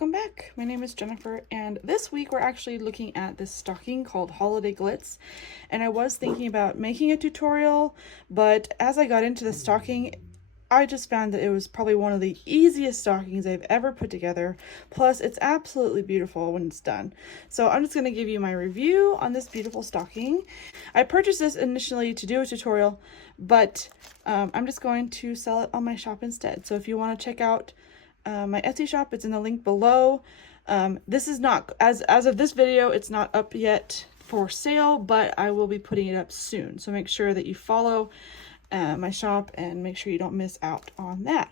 welcome back. My name is Jennifer, and this week we're actually looking at this stocking called Holiday Glitz. And I was thinking about making a tutorial, but as I got into the stocking, I just found that it was probably one of the easiest stockings I've ever put together. Plus, it's absolutely beautiful when it's done. So I'm just going to give you my review on this beautiful stocking. I purchased this initially to do a tutorial, but I'm just going to sell it on my shop instead. So if you want to check out my Etsy shop, it's in the link below. This is not, as of this video, it's not up yet for sale, but I will be putting it up soon. So make sure that you follow my shop and make sure you don't miss out on that.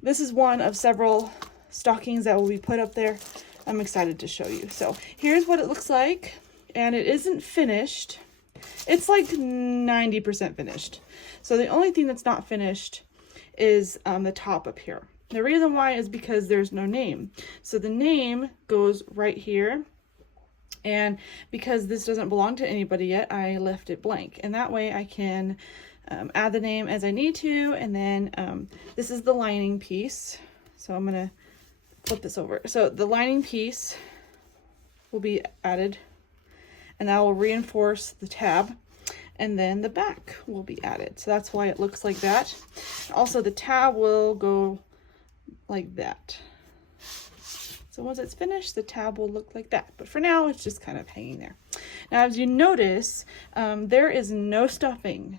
This is one of several stockings that will be put up there. I'm excited to show you. So here's what it looks like, and it isn't finished. It's like 90% finished. So the only thing that's not finished is the top up here. The reason why is because there's no name. So the name goes right here. And because this doesn't belong to anybody yet, I left it blank. And that way I can add the name as I need to. And then this is the lining piece. So I'm going to flip this over. So the lining piece will be added, and that will reinforce the tab. And then the back will be added. So that's why it looks like that. Also, the tab will go like that. So once it's finished, the tab will look like that. But for now, it's just kind of hanging there. Now, as you notice, there is no stuffing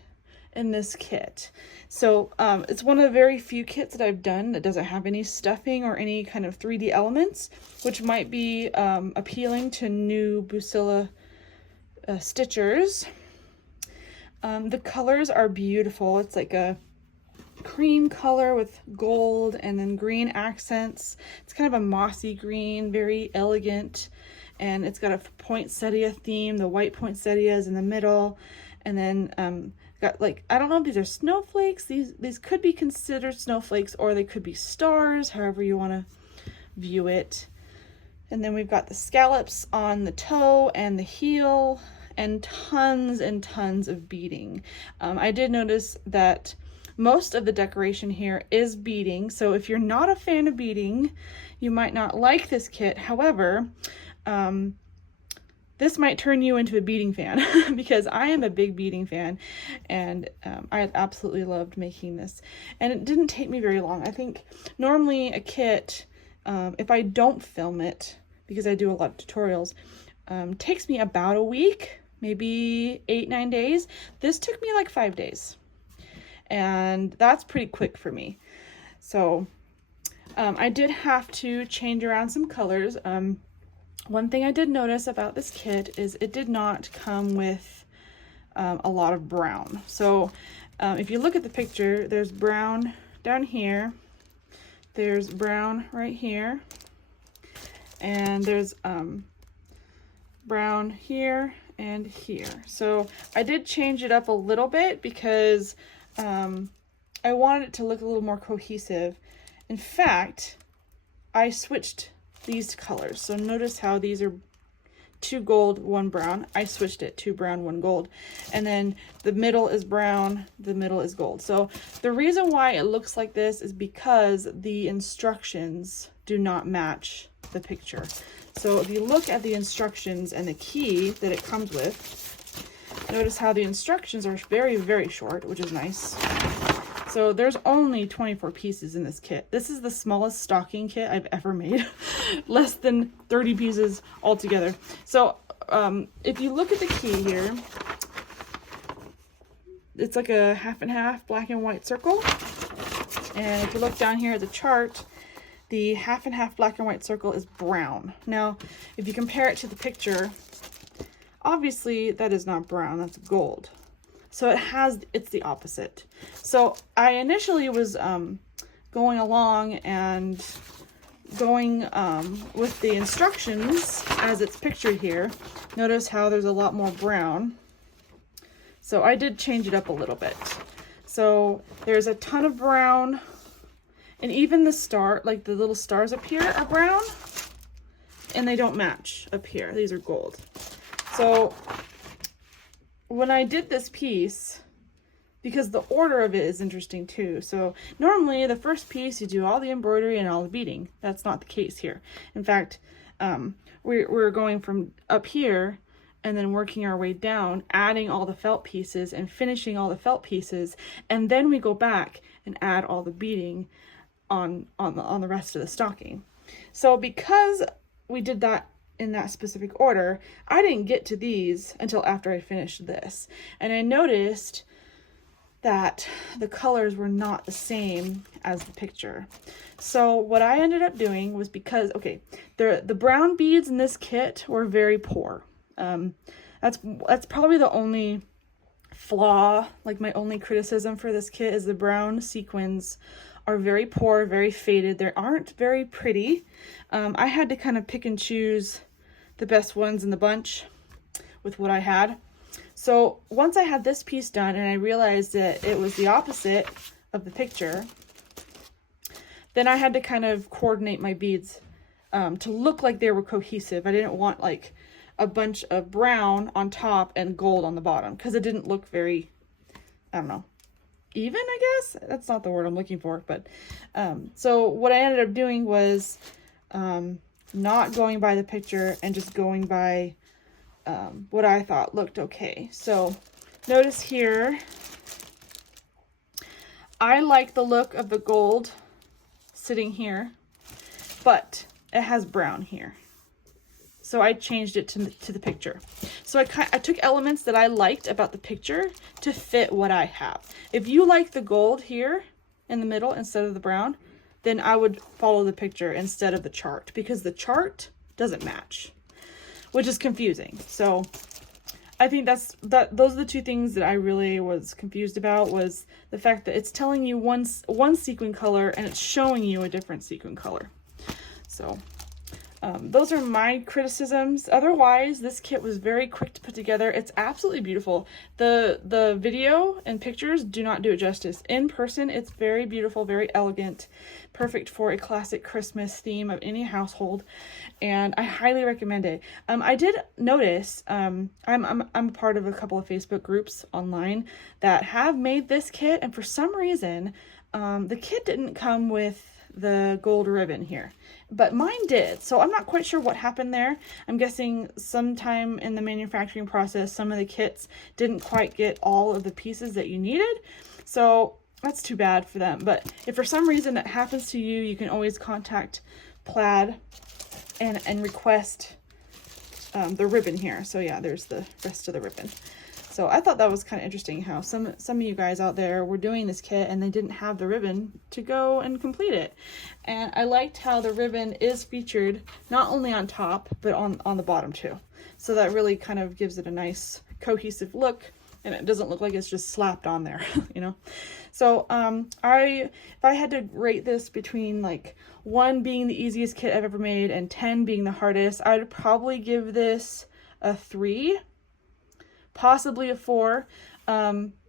in this kit. So it's one of the very few kits that I've done that doesn't have any stuffing or any kind of 3D elements, which might be appealing to new Bucilla stitchers. The colors are beautiful. It's like a cream color with gold and then green accents. It's kind of a mossy green, very elegant, and it's got a poinsettia theme. The white poinsettias in the middle, and then got, like, I don't know if these are snowflakes. These could be considered snowflakes, or they could be stars, however you want to view it. And then we've got the scallops on the toe and the heel, and tons of beading. I did notice that most of the decoration here is beading, so if you're not a fan of beading, you might not like this kit. However, this might turn you into a beading fan because I am a big beading fan, and I absolutely loved making this. And it didn't take me very long. I think normally a kit, if I don't film it, because I do a lot of tutorials, takes me about a week, maybe 8-9 days. This took me like 5 days. And that's pretty quick for me. So I did have to change around some colors. One thing I did notice about this kit is it did not come with a lot of brown. So if you look at the picture, there's brown down here, there's brown right here, and there's brown here and here. So I did change it up a little bit because I wanted it to look a little more cohesive. In fact, I switched these colors. So notice how these are 2 gold, 1 brown. I switched it, 2 brown, 1 gold. And then the middle is brown, the middle is gold. So the reason why it looks like this is because the instructions do not match the picture. So if you look at the instructions and the key that it comes with, notice how the instructions are very short, which is nice. So there's only 24 pieces in this kit. This is the smallest stocking kit I've ever made. Less than 30 pieces altogether. So if you look at the key here, it's like a half and half black and white circle. And if you look down here at the chart, the half and half black and white circle is brown. Now, if you compare it to the picture, obviously that is not brown, that's gold. So it's the opposite. So I initially was going along and going with the instructions as it's pictured here. Notice how there's a lot more brown. So I did change it up a little bit. So there's a ton of brown, and even the star, like the little stars up here, are brown, and they don't match up here. These are gold. So when I did this piece, because the order of it is interesting too. So normally the first piece you do all the embroidery and all the beading. That's not the case here. In fact, we're going from up here and then working our way down, adding all the felt pieces and finishing all the felt pieces, and then we go back and add all the beading on the rest of the stocking. So because we did that in that specific order, I didn't get to these until after I finished this, and I noticed that the colors were not the same as the picture. So what I ended up doing was, because, okay, the brown beads in this kit were very poor. That's probably the only flaw, like my only criticism for this kit is the brown sequins are very poor, very faded. They aren't very pretty. I had to kind of pick and choose the best ones in the bunch with what I had. So once I had this piece done and I realized that it was the opposite of the picture, then I had to kind of coordinate my beads to look like they were cohesive. I didn't want like a bunch of brown on top and gold on the bottom, because it didn't look very, I don't know, even, I guess? That's not the word I'm looking for, but so what I ended up doing was not going by the picture and just going by what I thought looked okay. So notice here, I like the look of the gold sitting here, but it has brown here. So I changed it to the picture. So I took elements that I liked about the picture to fit what I have. If you like the gold here in the middle instead of the brown, then I would follow the picture instead of the chart, because the chart doesn't match, which is confusing. So I think those are the two things that I really was confused about, was the fact that it's telling you one sequin color and it's showing you a different sequin color. So those are my criticisms. Otherwise, this kit was very quick to put together. It's absolutely beautiful. The video and pictures do not do it justice. In person, it's very beautiful, very elegant, perfect for a classic Christmas theme of any household, and I highly recommend it. I did notice, I'm a part of a couple of Facebook groups online that have made this kit, and for some reason, the kit didn't come with the gold ribbon here, but mine did. So I'm not quite sure what happened there. I'm guessing sometime in the manufacturing process, some of the kits didn't quite get all of the pieces that you needed. So that's too bad for them. But if for some reason that happens to you, you can always contact Plaid and request the ribbon here. So yeah, there's the rest of the ribbon. So I thought that was kind of interesting how some of you guys out there were doing this kit and they didn't have the ribbon to go and complete it. And I liked how the ribbon is featured not only on top, but on the bottom too. So that really kind of gives it a nice cohesive look, and it doesn't look like it's just slapped on there, you know? So if I had to rate this between like 1 being the easiest kit I've ever made and 10 being the hardest, I'd probably give this a 3. Possibly a 4,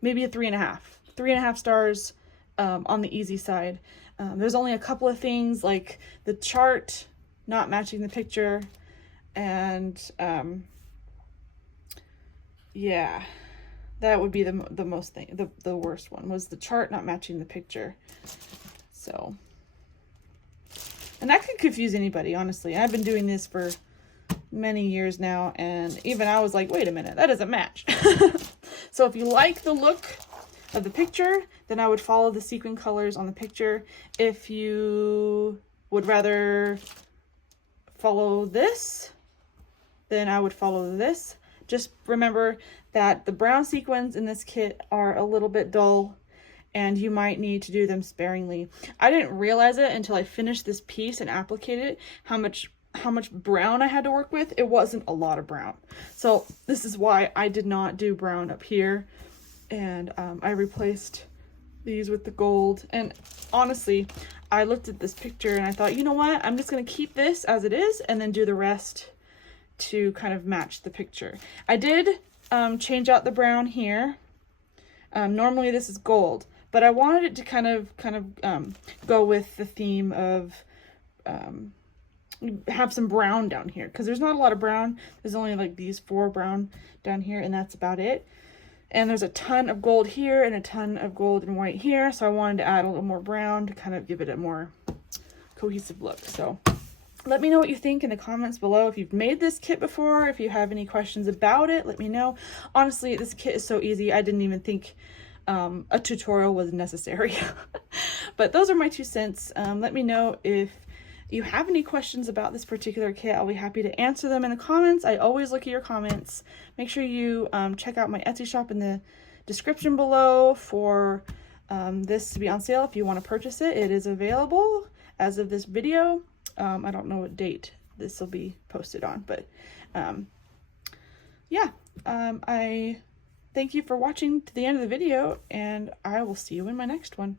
maybe a 3.5. 3.5 stars on the easy side. There's only a couple of things like the chart not matching the picture, and yeah, that would be the most thing. The worst one was the chart not matching the picture. So, and that could confuse anybody, honestly. I've been doing this for many years now, and even I was like, wait a minute, that doesn't match. So if you like the look of the picture, then I would follow the sequin colors on the picture. If you would rather follow this, then I would follow this. Just remember that the brown sequins in this kit are a little bit dull, and you might need to do them sparingly. I didn't realize it until I finished this piece and appliqued it, how much brown I had to work with. It wasn't a lot of brown. So this is why I did not do brown up here. And I replaced these with the gold. And honestly, I looked at this picture and I thought, you know what? I'm just going to keep this as it is and then do the rest to kind of match the picture. I did change out the brown here. Normally this is gold, but I wanted it to kind of go with the theme of have some brown down here, because there's not a lot of brown. There's only like these 4 brown down here, and that's about it. And there's a ton of gold here and a ton of gold and white here, so I wanted to add a little more brown to kind of give it a more cohesive look. So let me know what you think in the comments below. If you've made this kit before, if you have any questions about it, let me know. Honestly, this kit is so easy, I didn't even think a tutorial was necessary. But those are my 2 cents. Let me know if you have any questions about this particular kit. I'll be happy to answer them in the comments. I always look at your comments. Make sure you check out my Etsy shop in the description below for this to be on sale if you want to purchase it. It is available as of this video. I don't know what date this will be posted on, but yeah, I thank you for watching to the end of the video, and I will see you in my next one.